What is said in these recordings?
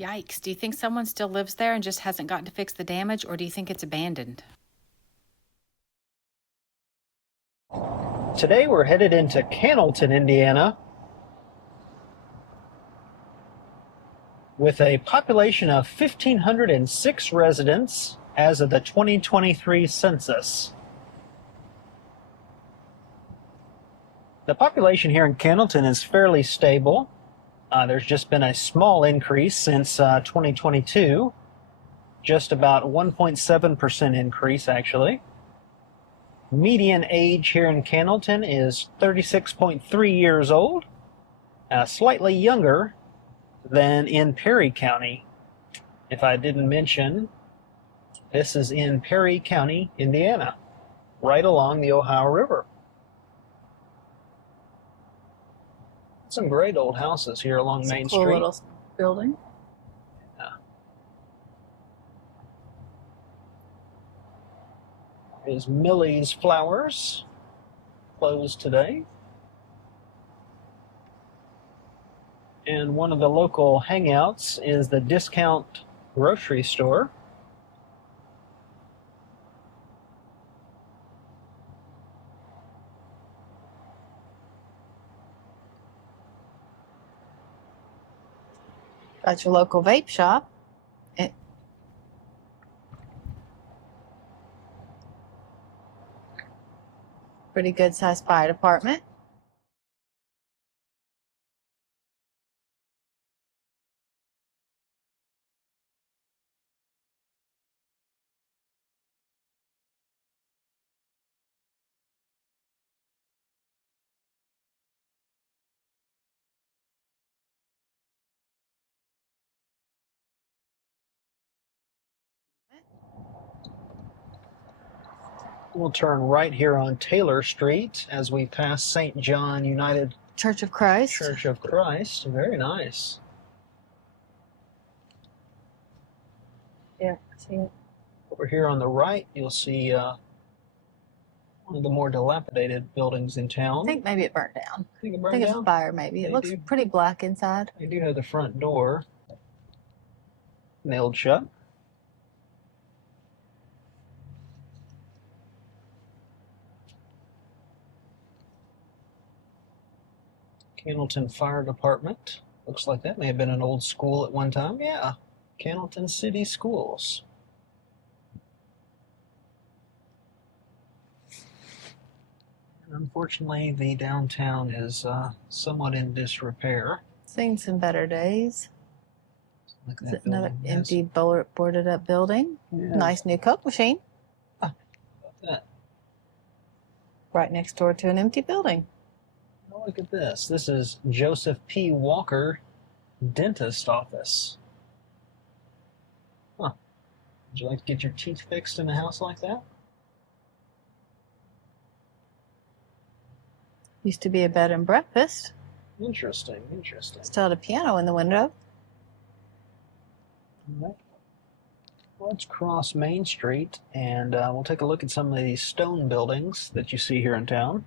Yikes. Do you think someone still lives there and just hasn't gotten to fix the damage, or do you think it's abandoned? Today we're headed into Cannelton, Indiana, with a population of 1,506 residents as of the 2023 census. The population here in Cannelton is fairly stable. There's just been a small increase since 2022, just about 1.7% increase actually. Median age here in Cannelton is 36.3 years old, slightly younger than in Perry County. If I didn't mention, this is in Perry County, Indiana, right along the Ohio River. Some great old houses here along Main cool Street. Little building. Yeah. Is Millie's Flowers, closed today. And one of the local hangouts is the Discount Grocery Store. Got your local vape shop. Pretty good sized fire department. We'll turn right here on Taylor Street as we pass St. John United Church of Christ. Church of Christ. Very nice. Yeah, see it. Over here on the right, you'll see one of the more dilapidated buildings in town. I think maybe it burnt down. Think it I burned think it's down? a fire maybe. It looks pretty black inside. They do have the front door nailed shut. Cannelton Fire Department. Looks like that may have been an old school at one time. Yeah, Cannelton City Schools. Unfortunately, the downtown is somewhat in disrepair. Seen some better days. Like Is that it another building is. empty boarded up building? Yeah. Nice new Coke machine. About that. Right next door to an empty building. Oh, look at this. This is Joseph P. Walker Dentist Office. Huh. Would you like to get your teeth fixed in a house like that? Used to be a bed and breakfast. Interesting, interesting. Still had a piano in the window. All right. Let's cross Main Street and we'll take a look at some of these stone buildings that you see here in town.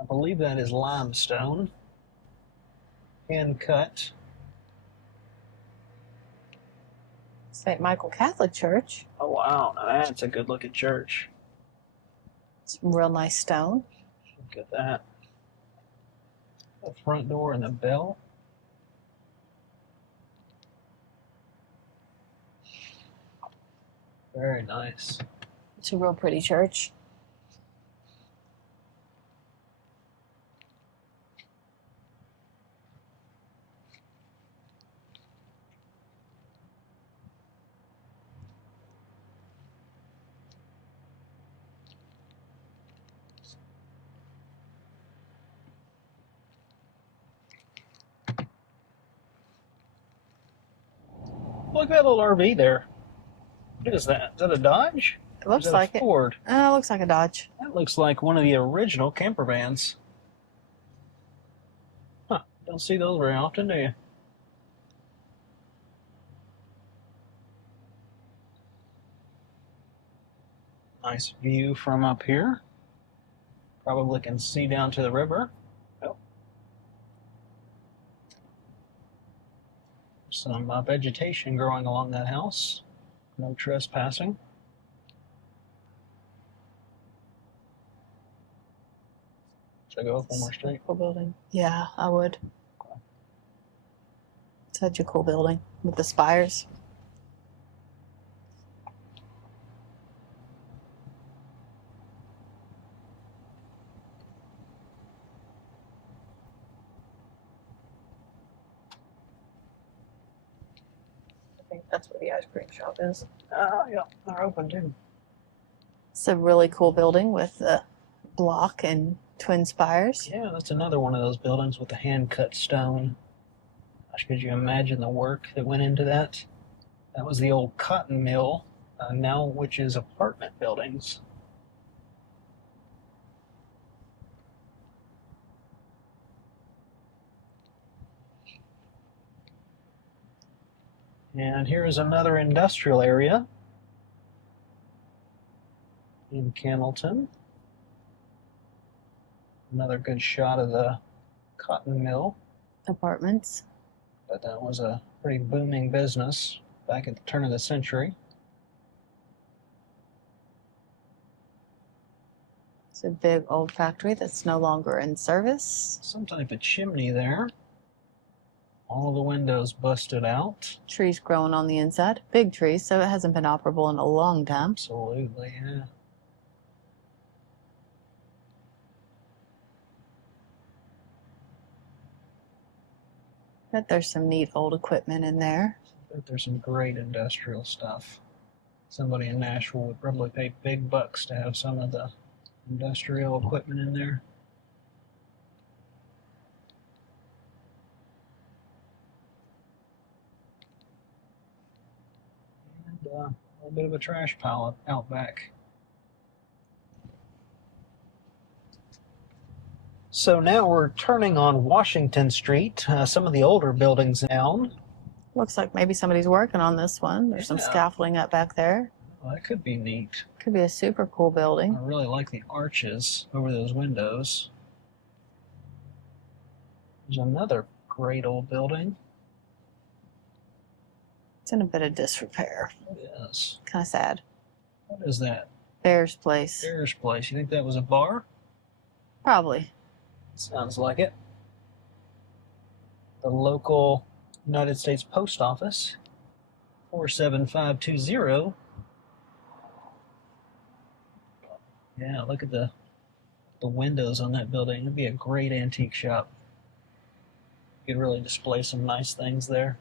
I believe that is limestone, hand cut. St. Michael Catholic Church. Oh wow, now that's a good looking church. Some real nice stone. Look at that. The front door and the bell. Very nice. It's a real pretty church. Look at that little RV there. What is that? Is that a Dodge? It looks Or is that like a Ford? it. Oh, it looks like a Dodge. That looks like one of the original camper vans. Huh. Don't see those very often, do you? Nice view from up here. Probably can see down to the river. Oh. Some vegetation growing along that house. No trespassing. Should I go up one more street? Cool building. Yeah, I would. Such a cool building with the spires. I think that's where the ice cream shop is. Yeah, they're open too. It's a really cool building with the block and twin spires. Yeah, that's another one of those buildings with the hand-cut stone. Gosh, could you imagine the work that went into that? That was the old cotton mill, now which is apartment buildings. And here is another industrial area in Cannelton. Another good shot of the cotton mill. Apartments. But that was a pretty booming business back at the turn of the century. It's a big old factory that's no longer in service. Some type of chimney there. All the windows busted out. Trees growing on the inside. Big trees, so it hasn't been operable in a long time. Absolutely, yeah. Bet there's some neat old equipment in there. I bet there's some great industrial stuff. Somebody in Nashville would probably pay big bucks to have some of the industrial equipment in there. And a little bit of a trash pile out back. So now we're turning on Washington Street, some of the older buildings down. Looks like maybe somebody's working on this one. There's some Yeah. scaffolding up back there. Well, that could be neat. Could be a super cool I building. really like the arches over those windows. There's another great old building. It's in a bit of disrepair. It is. Kind of sad. What is that? Bear's Place. Bear's Place. You think that was a bar? Probably. Sounds like it. The local United States Post Office, 47520. Yeah, look at the windows on that building. It'd be a great antique shop. You could really display some nice things there.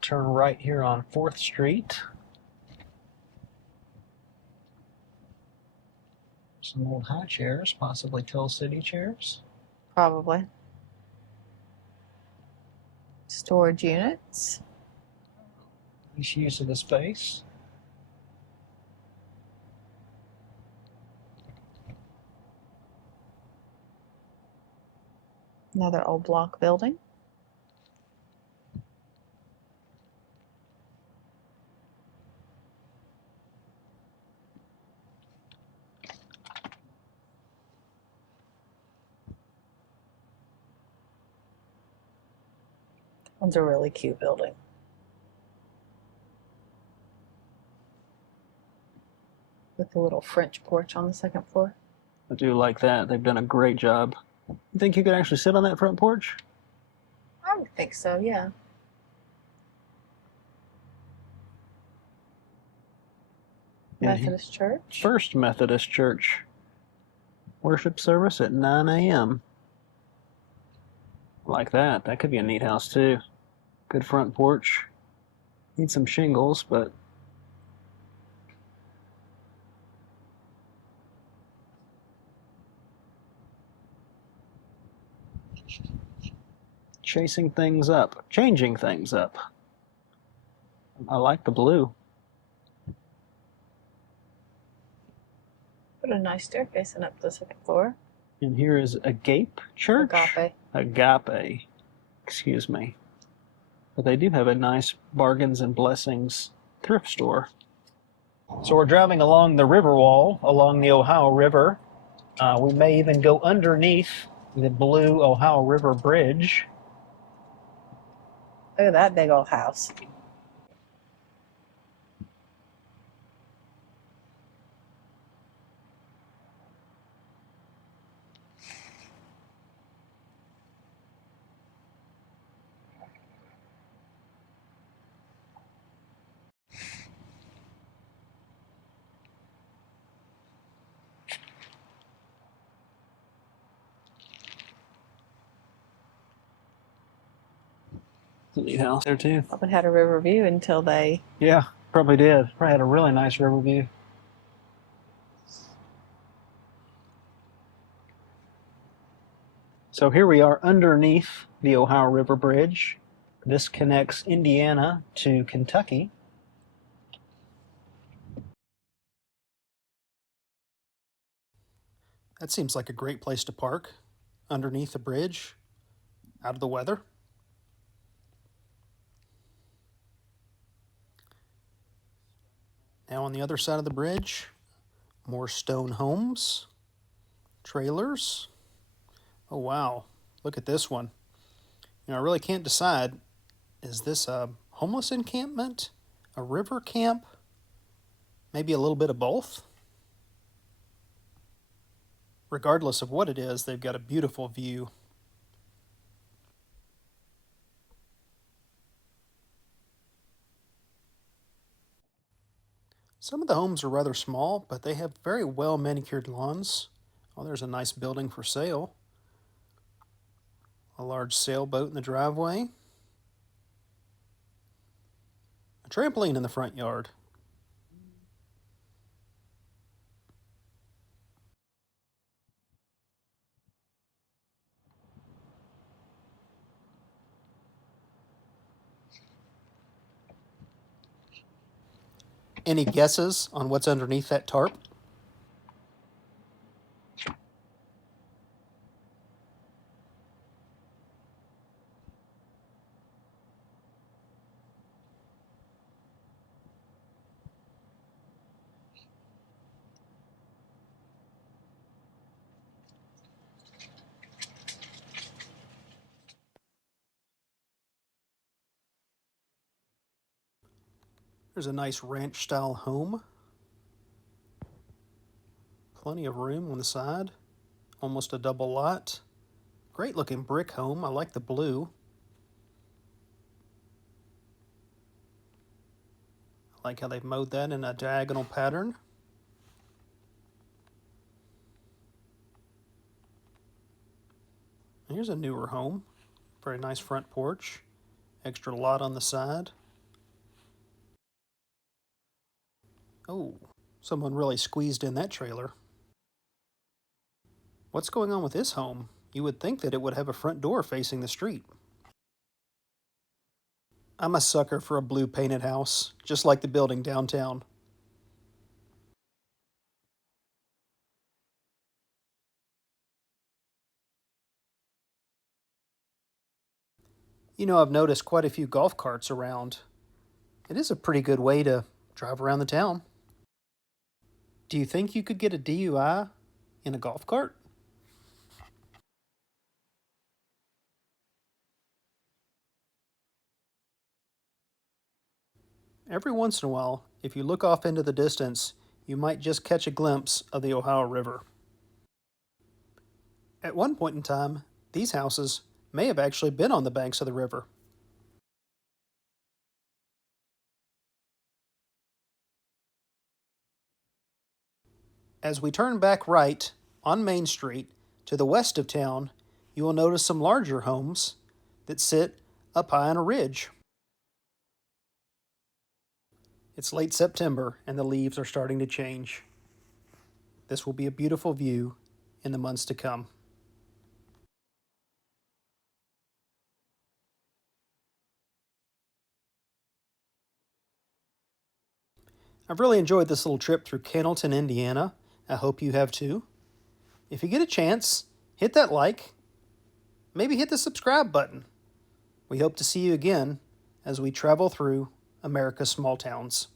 Turn right here on 4th Street. Some old high chairs, possibly Tell City chairs. Probably. Storage units. Nice use of the space. Another old block building. One's a really cute building. With a little French porch on the second floor. I do like that. They've done a great job. You think you could actually sit on that front porch? I would think so, yeah. Yeah, Methodist Church. First Methodist Church. Worship service at 9 a.m. Like that. That could be a neat house too. Good front porch. Need some shingles, but chasing things up, changing things up. I like the blue. Put a nice staircase in up to the second floor. And here is Agape Church. Agape. Agape. Excuse me. But they do have a nice bargains and blessings thrift store. So we're driving along the river wall along the Ohio River. We may even go underneath the blue Ohio River Bridge. Look at that big old house. It's a neat house there too. Probably had a river view until they. Yeah, probably did. Probably had a really nice river view. So here we are underneath the Ohio River Bridge. This connects Indiana to Kentucky. That seems like a great place to park, underneath the bridge, out of the weather. Now on the other side of the bridge, more stone homes, trailers. Oh wow, look at this one. You know, I really can't decide, is this a homeless encampment, a river camp, maybe a little bit of both? Regardless of what it is, they've got a beautiful view. Some of the homes are rather small, but they have very well manicured lawns. Oh, there's a nice building for sale. A large sailboat in the driveway. A trampoline in the front yard. Any guesses on what's underneath that tarp? There's a nice ranch-style home. Plenty of room on the side. Almost a double lot. Great looking brick home. I like the blue. I like how they've mowed that in a diagonal pattern. Here's a newer home. Very nice front porch. Extra lot on the side. Oh, someone really squeezed in that trailer. What's going on with this home? You would think that it would have a front door facing the street. I'm a sucker for a blue painted house, just like the building downtown. You know, I've noticed quite a few golf carts around. It is a pretty good way to drive around the town. Do you think you could get a DUI in a golf cart? Every once in a while, if you look off into the distance, you might just catch a glimpse of the Ohio River. At one point in time, these houses may have actually been on the banks of the river. As we turn back right on Main Street to the west of town, you will notice some larger homes that sit up high on a ridge. It's late September and the leaves are starting to change. This will be a beautiful view in the months to come. I've really enjoyed this little trip through Cannelton, Indiana. I hope you have too. If you get a chance, hit that like. Maybe hit the subscribe button. We hope to see you again as we travel through America's small towns.